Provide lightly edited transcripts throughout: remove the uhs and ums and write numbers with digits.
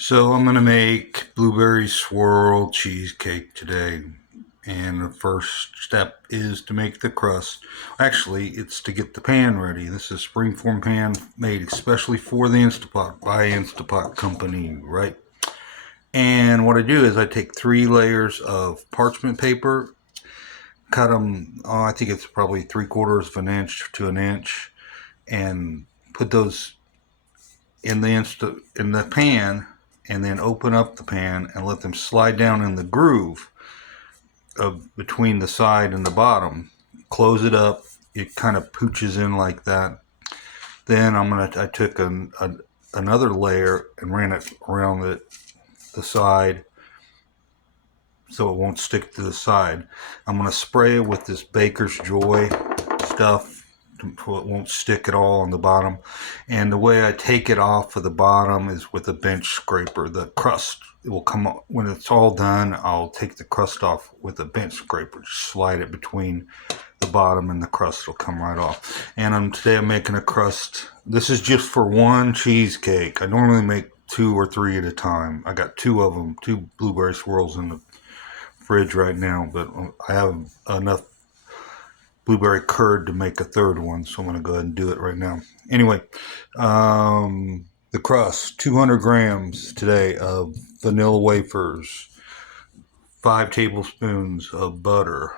So I'm gonna make blueberry swirl cheesecake today. And the first step is to make the crust. Actually, it's to get the pan ready. This is a springform pan made especially for the Instapot by Instapot company, right? And what I do is I take 3 layers of parchment paper, cut them, I think it's probably 3/4 of an inch to an inch, and put those in the pan, and then open up the pan and let them slide down in the groove of between the side and the bottom. Close it up. It kind of pooches in like that. Then I took another layer and ran it around the side so it won't stick to the side. I'm gonna spray it with this Baker's Joy stuff so it won't stick at all on the bottom. And the way I take it off of the bottom is with a bench scraper. The crust, it will come up when it's all done. I'll take the crust off with a bench scraper. Just slide it between the bottom and the crust will come right off. And today I'm making a crust. This is just for one cheesecake. I normally make 2 or 3 at a time. I got 2 of them, 2 blueberry swirls in the fridge right now, but I have enough blueberry curd to make a third one, so I'm going to go ahead and do it right now. Anyway, the crust, 200 grams today of vanilla wafers, 5 tablespoons of butter,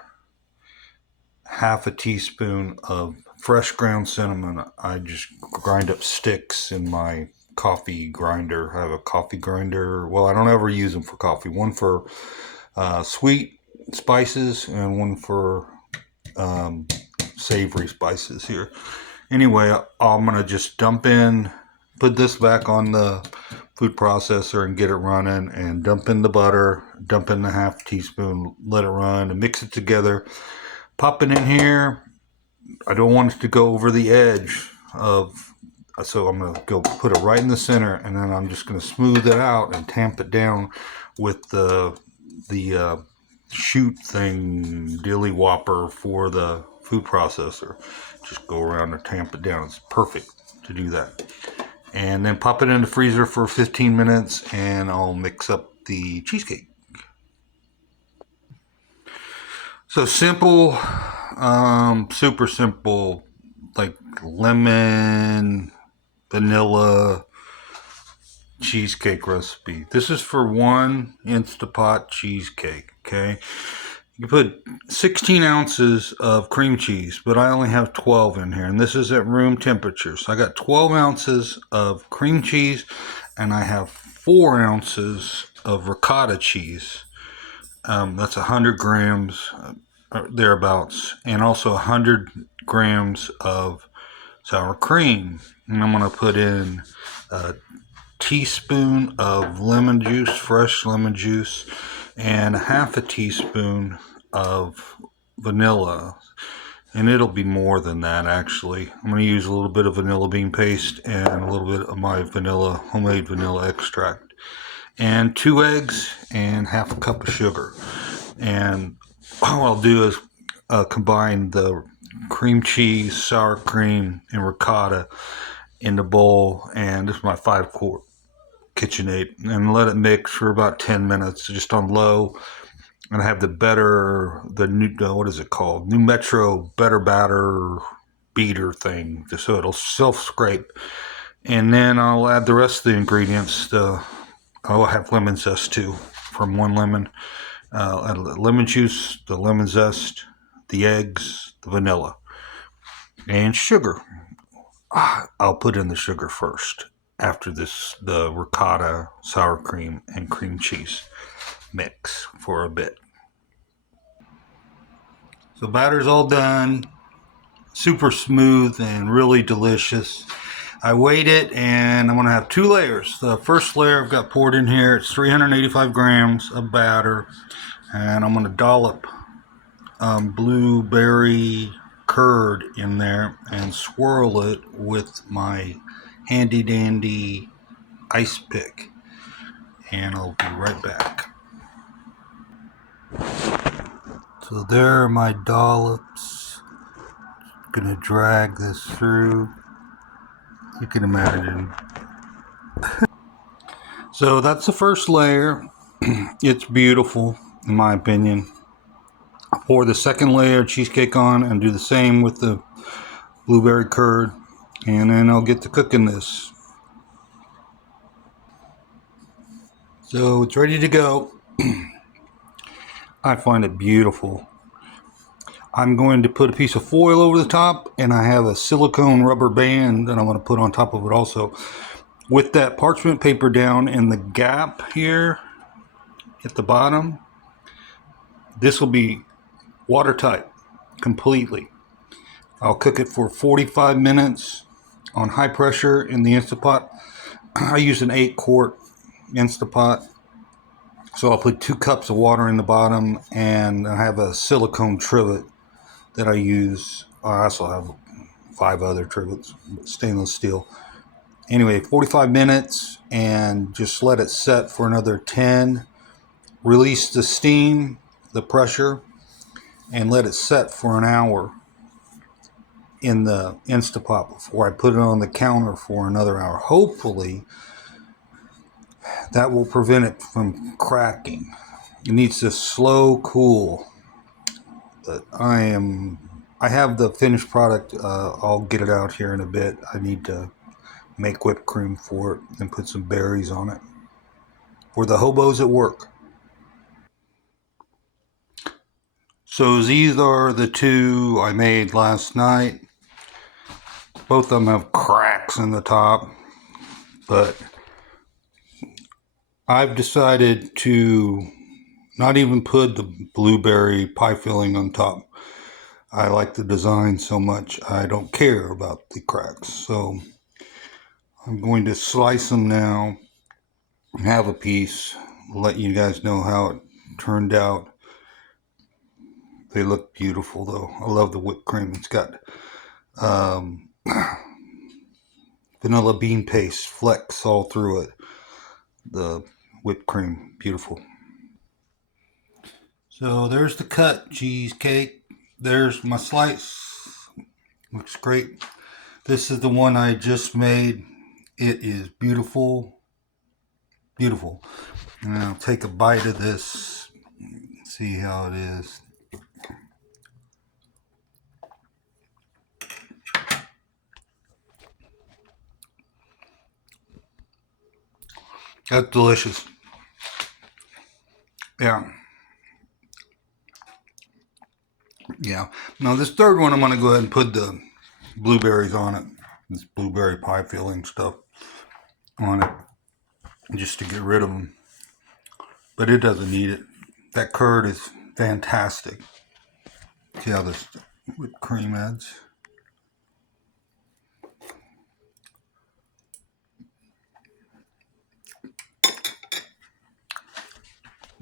half a teaspoon of fresh ground cinnamon. I just grind up sticks in my coffee grinder. I have a coffee grinder. Well, I don't ever use them for coffee. One for sweet spices and one for savory spices here. Anyway, I'm gonna just put this back on the food processor and get it running, and dump in the butter, dump in the half teaspoon, let it run, and mix it together. Pop it in here. I don't want it to go over the edge so I'm gonna go put it right in the center, and then I'm just gonna smooth it out and tamp it down with the shoot thing, dilly whopper for the food processor. Just go around and tamp it down. It's perfect to do that. And then pop it in the freezer for 15 minutes, and I'll mix up the cheesecake. So simple, super simple, like lemon, vanilla cheesecake recipe. This is for one Instapot cheesecake, okay? You put 16 ounces of cream cheese, but I only have 12 in here, and this is at room temperature. So I got 12 ounces of cream cheese, and I have 4 ounces of ricotta cheese. That's 100 grams, thereabouts, and also 100 grams of sour cream. And I'm going to put in a teaspoon of lemon juice, fresh lemon juice, and half a teaspoon of vanilla. And it'll be more than that, actually. I'm going to use a little bit of vanilla bean paste and a little bit of my homemade vanilla extract, and 2 eggs and half a cup of sugar. And all I'll do is combine the cream cheese, sour cream, and ricotta in the bowl, and this is my 5-quart KitchenAid, and let it mix for about 10 minutes just on low. And I have what is it called? New Metro Better Batter beater thing, just so it'll self-scrape. And then I'll add the rest of the ingredients. I'll have lemon zest too, from 1 lemon. Add lemon juice, the lemon zest, the eggs, the vanilla, and sugar. I'll put in the sugar first, after the ricotta, sour cream, and cream cheese mix for a bit. So batter's all done, super smooth and really delicious. I weighed it, and I'm going to have 2 layers. The first layer I've got poured in here. It's 385 grams of batter, and I'm going to dollop blueberry curd in there and swirl it with my handy dandy ice pick, and I'll be right back. So there are my dollops. Gonna drag this through. You can imagine. So that's the first layer. It's beautiful, in my opinion. Pour the second layer of cheesecake on and do the same with the blueberry curd. And then I'll get to cooking this. So it's ready to go. I find it beautiful. I'm going to put a piece of foil over the top, and I have a silicone rubber band that I'm going to put on top of it also. With that parchment paper down in the gap here at the bottom, this will be watertight completely. I'll cook it for 45 minutes on high pressure in the Instapot. I use an 8-quart Instapot. So I'll put 2 cups of water in the bottom, and I have a silicone trivet that I use. I also have 5 other trivets, stainless steel. Anyway, 45 minutes, and just let it set for another 10. Release the steam, the pressure, and let it set for an hour in the Instapot before I put it on the counter for another hour. Hopefully, that will prevent it from cracking. It needs to slow cool. But I have the finished product. I'll get it out here in a bit. I need to make whipped cream for it and put some berries on it for the hobos at work. So these are the 2 I made last night. Both of them have cracks in the top, but I've decided to not even put the blueberry pie filling on top. I like the design so much, I don't care about the cracks. So I'm going to slice them now, have a piece, let you guys know how it turned out. They look beautiful though. I love the whipped cream. It's got vanilla bean paste flecks all through it. The whipped cream, beautiful. So there's the cut cheesecake. There's my slice. Looks great. This is the one I just made. It is beautiful. Beautiful. And I'll take a bite of this. See how it is. That's delicious. Yeah. Yeah. Now this third one, I'm going to go ahead and put the blueberries on it. This blueberry pie filling stuff on it. Just to get rid of them. But it doesn't need it. That curd is fantastic. See how this whipped cream adds.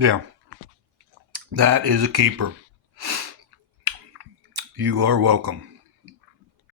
Yeah. That is a keeper. You are welcome.